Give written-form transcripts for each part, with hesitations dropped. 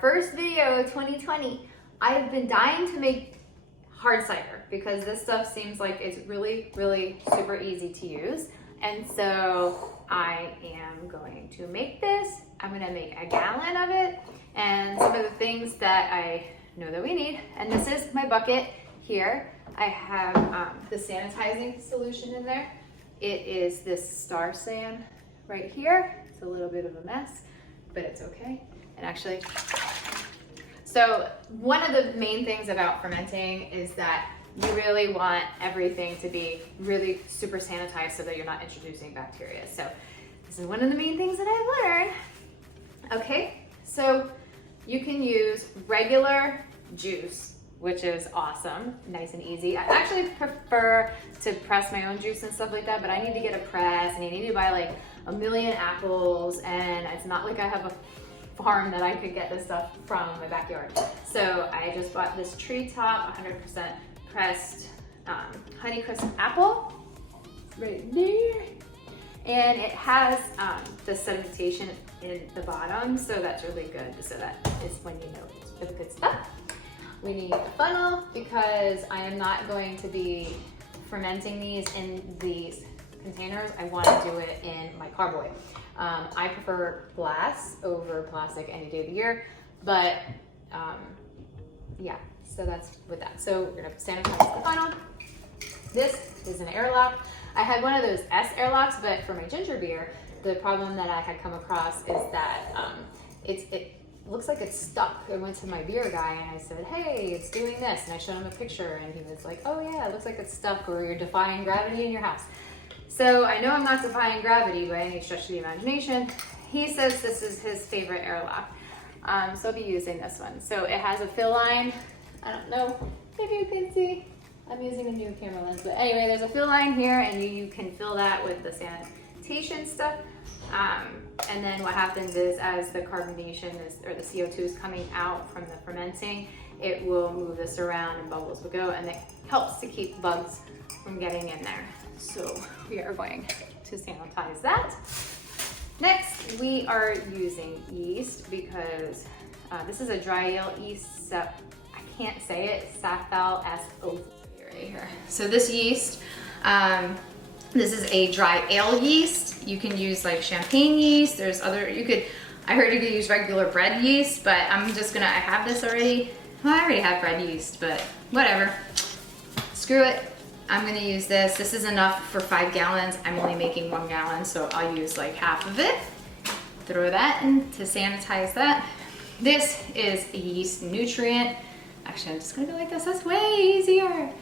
first video of 2020. I've been dying to make hard cider because this stuff seems like it's really, really super easy to use. And so I am going to make this. I'm gonna make a gallon of it and some of the things that I know that we need. And this is my bucket here. I have the sanitizing solution in there. It is this Star San right here. It's a little bit of a mess, but it's okay. And actually, so one of the main things about fermenting is that you really want everything to be really super sanitized so that you're not introducing bacteria. So this is one of the main things that I've learned. Okay, so you can use regular juice, which is awesome, nice and easy. I actually prefer to press my own juice and stuff like that, but I need to get a press and you need to buy like a million apples, and it's not like I have a farm that I could get this stuff from my backyard. So I just bought this treetop 100% pressed Honeycrisp apple right there, and it has the sedimentation in the bottom, so that's really good. So that is when you know it's really good stuff. We need a funnel because I am not going to be fermenting these in these containers. I want to do it in my carboy. I prefer glass over plastic any day of the year, but yeah, so that's with that. So we're gonna sanitize the funnel. This is an airlock. I had one of those S airlocks, but for my ginger beer, the problem that I had come across is that it looks like it's stuck. I went to my beer guy and I said, hey, it's doing this. And I showed him a picture and he was like, oh yeah, it looks like it's stuck, or you're defying gravity in your house. So I know I'm not defying gravity by any stretch of the imagination. He says this is his favorite airlock. So I'll be using this one. So it has a fill line. I don't know, maybe you can see. I'm using a new camera lens, but anyway, there's a fill line here and you can fill that with the sanitation stuff. And then what happens is as the carbonation or the CO2 is coming out from the fermenting, it will move this around and bubbles will go, and it helps to keep bugs from getting in there. So we are going to sanitize that. Next, we are using yeast because this is a dry ale yeast. I can't say it, Safal S-O right here. So this yeast, this is a dry ale yeast. You can use like champagne yeast. There's other, I heard you could use regular bread yeast, but I'm just gonna, I have this already. Well, I already have bread yeast, but whatever. Screw it. I'm gonna use this. This is enough for 5 gallons. I'm only making 1 gallon, so I'll use like half of it. Throw that in to sanitize that. This is a yeast nutrient. Actually, I'm just gonna go like this. That's way easier.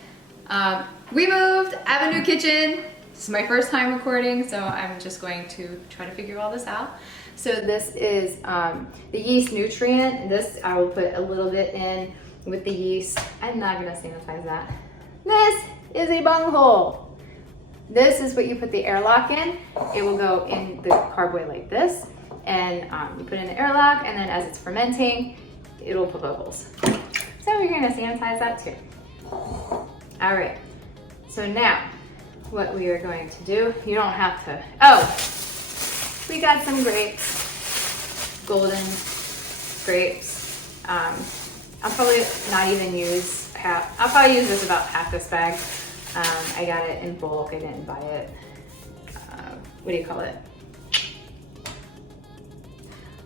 We moved. I have a new kitchen. This is my first time recording, so I'm just going to try to figure all this out. So this is the yeast nutrient. This I will put a little bit in with the yeast. I'm not gonna sanitize that. This is a bunghole. This is what you put the airlock in. It will go in the carboy like this, and you put in the airlock, and then as it's fermenting, it'll put bubbles. So we're gonna sanitize that too. All right, so now what we are going to do, you don't have to, we got some grapes, golden grapes. I'll probably not even use half, I'll probably use this about half this bag. I got it in bulk, I didn't buy it, what do you call it?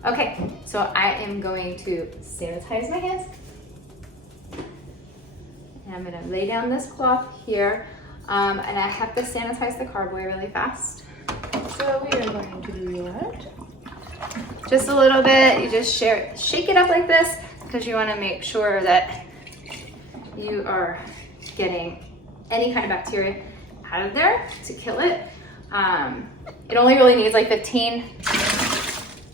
Okay, so I am going to sanitize my hands. And I'm gonna lay down this cloth here, and I have to sanitize the carboy really fast. So we are going to do that. Just a little bit, you just shake it up like this, because you wanna make sure that you are getting any kind of bacteria out of there to kill it. It only really needs like 15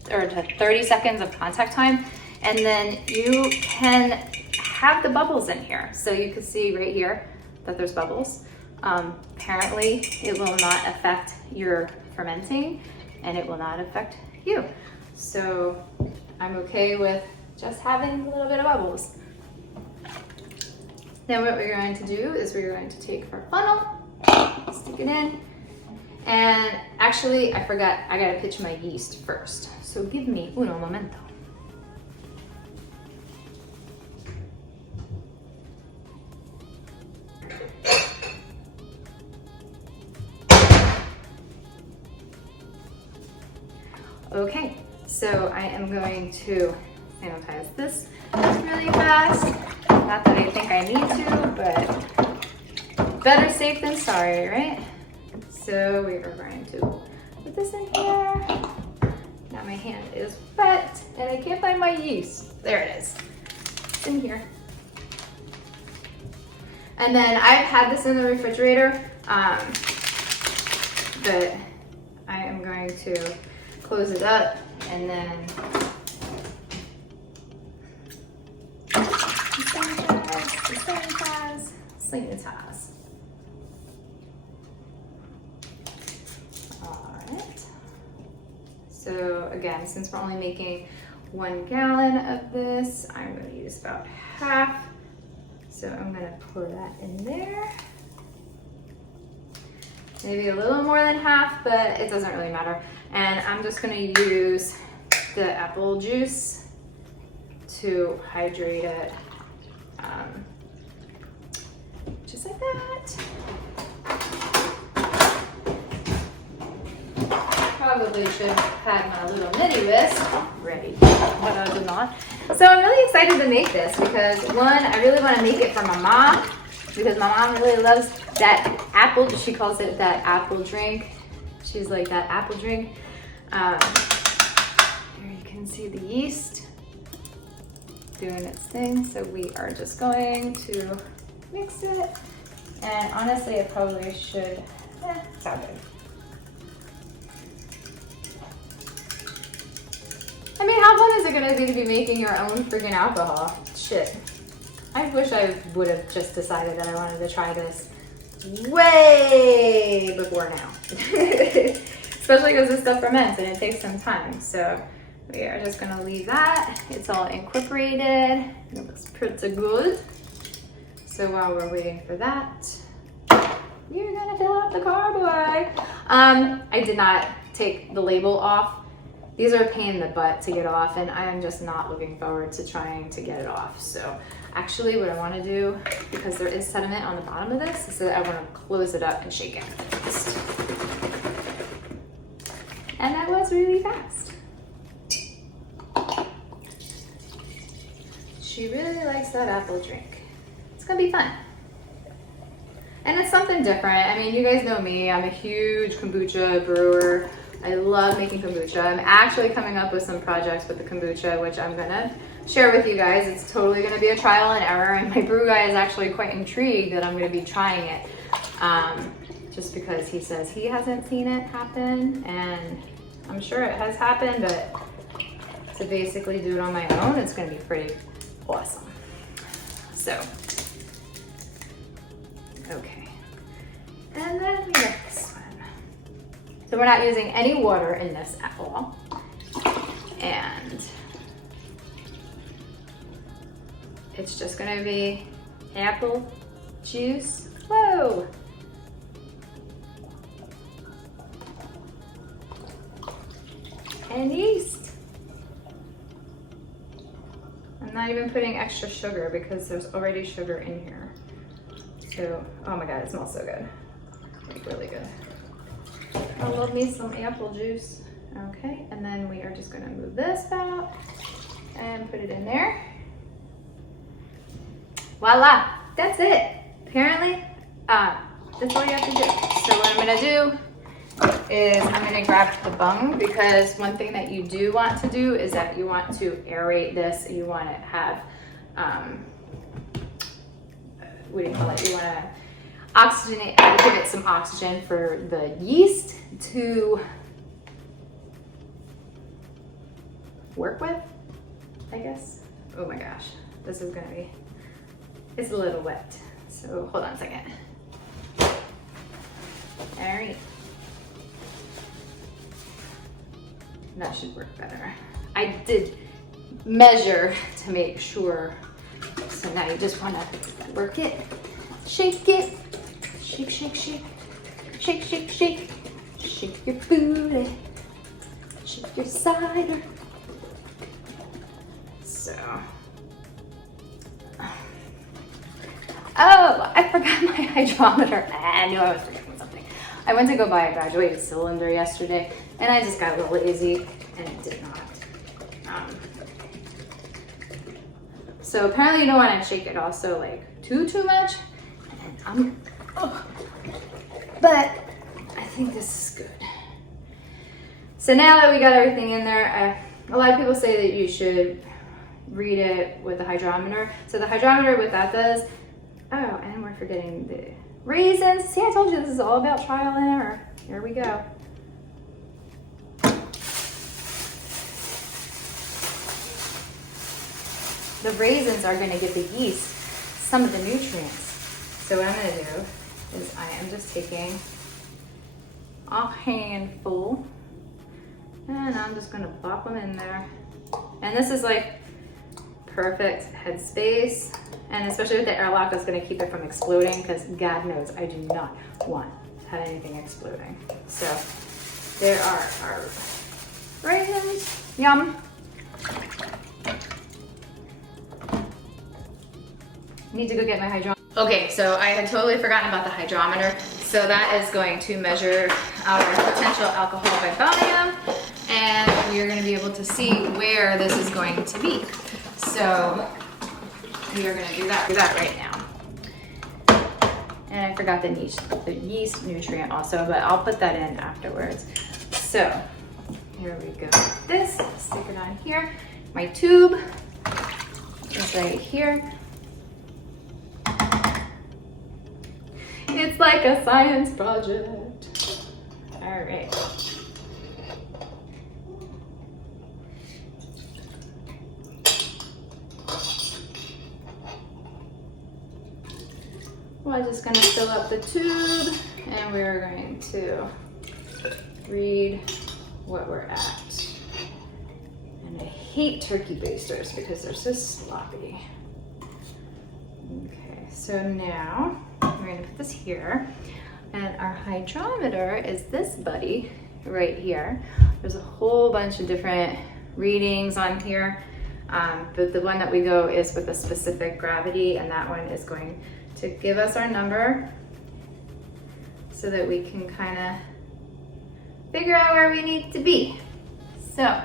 or to 30 seconds of contact time. And then you can have the bubbles in here. So you can see right here that there's bubbles. Apparently it will not affect your fermenting and it will not affect you. So I'm okay with just having a little bit of bubbles. Then what we're going to do is we're going to take our funnel, stick it in, and actually I forgot, I gotta pitch my yeast first. So give me uno momento. Okay, so I am going to sanitize this really fast. Not that I think I need to, but better safe than sorry, right? So we are going to put this in here. Now my hand is wet and I can't find my yeast. There it is. It's in here. And then I've had this in the refrigerator, but I am going to close it up and then sanitize. All right. So again, since we're only making 1 gallon of this, I'm going to use about half. So I'm going to pour that in there. Maybe a little more than half, but it doesn't really matter. And I'm just going to use the apple juice to hydrate it, just like that. Probably should have had my little mini whisk ready, but I did not. So I'm really excited to make this because one, I really want to make it for my mom because my mom really loves that apple. She calls it that apple drink. She's like that apple drink. Here you can see the yeast doing its thing. So we are just going to mix it. And honestly, I probably should, it's all good. I mean, how fun is it gonna be to be making your own freaking alcohol? Shit. I wish I would have just decided that I wanted to try this way before now. Especially because this stuff ferments and it takes some time. So we are just gonna leave that. It's all incorporated. It looks pretty good. So while we're waiting for that, you're gonna fill out the carboy. I did not take the label off. These are a pain in the butt to get off, and I am just not looking forward to trying to get it off. So actually what I want to do, because there is sediment on the bottom of this, is that I want to close it up and shake it. And that was really fast. She really likes that apple drink. It's gonna be fun. And it's something different. I mean, you guys know me, I'm a huge kombucha brewer. I love making kombucha. I'm actually coming up with some projects with the kombucha, which I'm gonna share with you guys. It's totally gonna be a trial and error, and my brew guy is actually quite intrigued that I'm gonna be trying it. Just because he says he hasn't seen it happen, and I'm sure it has happened, but to basically do it on my own, it's gonna be pretty awesome. So, okay. And then we got this one. So we're not using any water in this at all. And it's just gonna be apple juice. Whoa! And yeast. I'm not even putting extra sugar because there's already sugar in here. So, oh my God, it smells so good. Like really good. I love me some apple juice. Okay, and then we are just gonna move this out and put it in there. Voila, that's it. Apparently, that's all you have to do. So what I'm gonna do is I'm gonna grab the bung, because one thing that you do want to do is that you want to aerate this. You want to have, what do you call it? You want to oxygenate, give it some oxygen for the yeast to work with, I guess. Oh my gosh, this is gonna be, it's a little wet. So hold on a second. All right. That should work better. I did measure to make sure. So now you just wanna work it, shake it, shake, shake, shake, shake, shake, shake, shake your booty, shake your cider. So, oh, I forgot my hydrometer. I knew I was forgetting something. I went to go buy a graduated cylinder yesterday, and I just got a little lazy, and it did not. So apparently you don't want to shake it also like too much. And but I think this is good. So now that we got everything in there, a lot of people say that you should read it with the hydrometer. So the hydrometer, what that does, oh, and we're forgetting the raisins. See, I told you this is all about trial and error. Here we go. The raisins are going to give the yeast some of the nutrients. So what I'm going to do is I am just taking a handful and I'm just going to pop them in there. And this is like perfect headspace, and especially with the airlock, that's going to keep it from exploding, because God knows I do not want to have anything exploding. So there are our raisins. Yum. Need to go get my hydrometer. Okay, so I had totally forgotten about the hydrometer. So that is going to measure our potential alcohol by volume, and we are going to be able to see where this is going to be. So we are going to do that right now. And I forgot the yeast nutrient also, but I'll put that in afterwards. So here we go. This, stick it on here. My tube is right here. It's like a science project. All right. We're just going to fill up the tube, and we're going to read what we're at. And I hate turkey basters because they're so sloppy. Okay, so now we're going to put this here, and our hydrometer is this buddy right here. There's a whole bunch of different readings on here, but the one that we go is with a specific gravity, and that one is going to give us our number so that we can kind of figure out where we need to be. So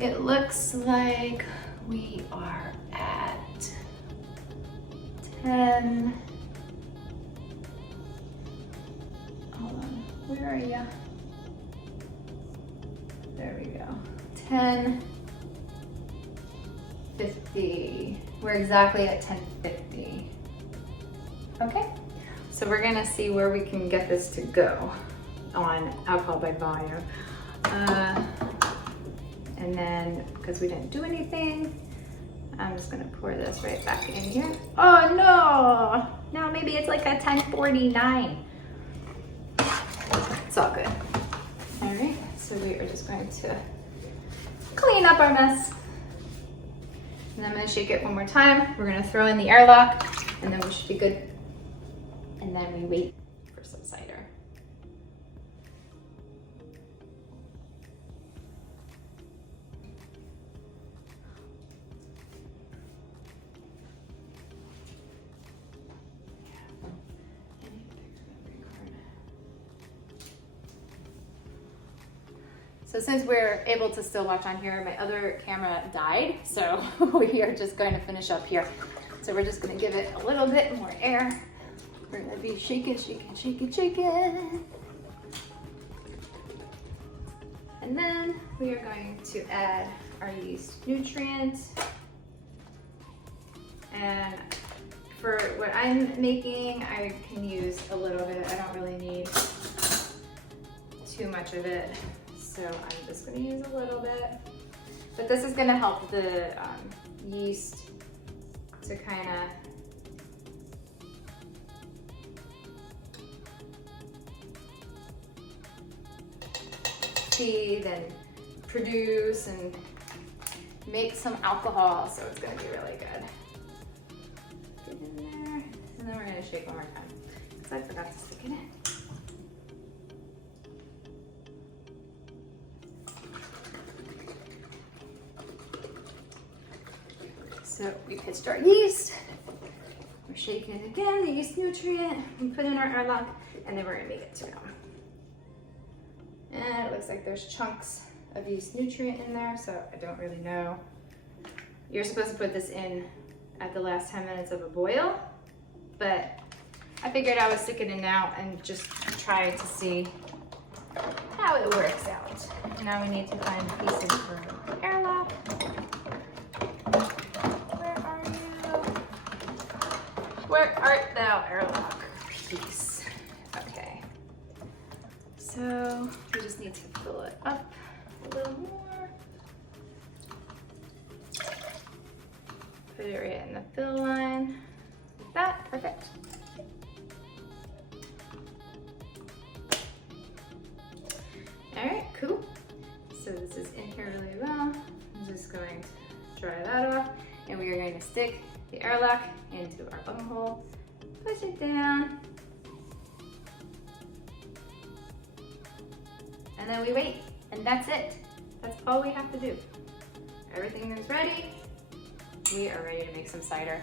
it looks like we are at 10. Hold on, where are you? There we go. 10:50. We're exactly at 10:50. Okay, so we're gonna see where we can get this to go on alcohol by volume. And then, because we didn't do anything, I'm just gonna pour this right back in here. Oh no! Now maybe it's like a 10:49. It's all good. All right, so we are just going to clean up our mess. And I'm gonna shake it one more time. We're gonna throw in the airlock, and then we should be good. And then we wait for some cider. So since we're able to still watch on here, my other camera died, so we are just going to finish up here. So we're just going to give it a little bit more air. We're going to be shaking, shaking, shaking, shaking. And then we are going to add our yeast nutrient. And for what I'm making, I can use a little bit. I don't really need too much of it. So I'm just going to use a little bit. But this is going to help the yeast to kind of feed and produce and make some alcohol, so it's going to be really good. Get in there, and then we're going to shake one more time because I forgot to stick it in. So we pitched our yeast. We're shaking it again, the yeast nutrient. We put in our airlock, and then we're going to make it to go. And it looks like there's chunks of yeast nutrient in there, so I don't really know. You're supposed to put this in at the last 10 minutes of a boil, but I figured I would stick it in now and just try to see how it works out. Now we need to find pieces for the airlock. Where are you? Where art thou, airlock piece? Okay. So we just need to fill it up a little more. Put it right in the fill line. Like that, perfect. All right, cool. So this is in here really well. I'm just going to dry that off, and we are going to stick the airlock into our bunghole, push it down, and then we wait, and that's it. That's all we have to do. Everything is ready. We are ready to make some cider.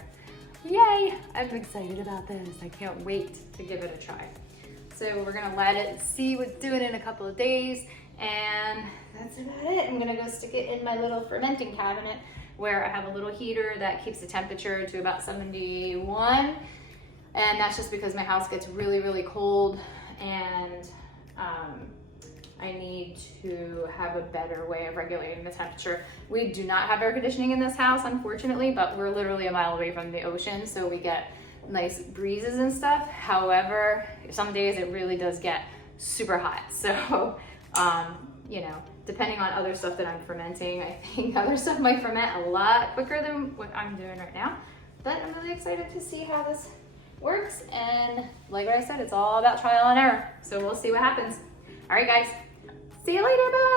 Yay! I'm excited about this. I can't wait to give it a try. So we're gonna let it see what's doing in a couple of days, and that's about it. I'm gonna go stick it in my little fermenting cabinet where I have a little heater that keeps the temperature to about 71. And that's just because my house gets really, really cold, and I need to have a better way of regulating the temperature. We do not have air conditioning in this house, unfortunately, but we're literally a mile away from the ocean, so we get nice breezes and stuff. However, some days it really does get super hot. So, you know, depending on other stuff that I'm fermenting, I think other stuff might ferment a lot quicker than what I'm doing right now. But I'm really excited to see how this works. And like I said, it's all about trial and error. So we'll see what happens. All right, guys. See you later. Bye.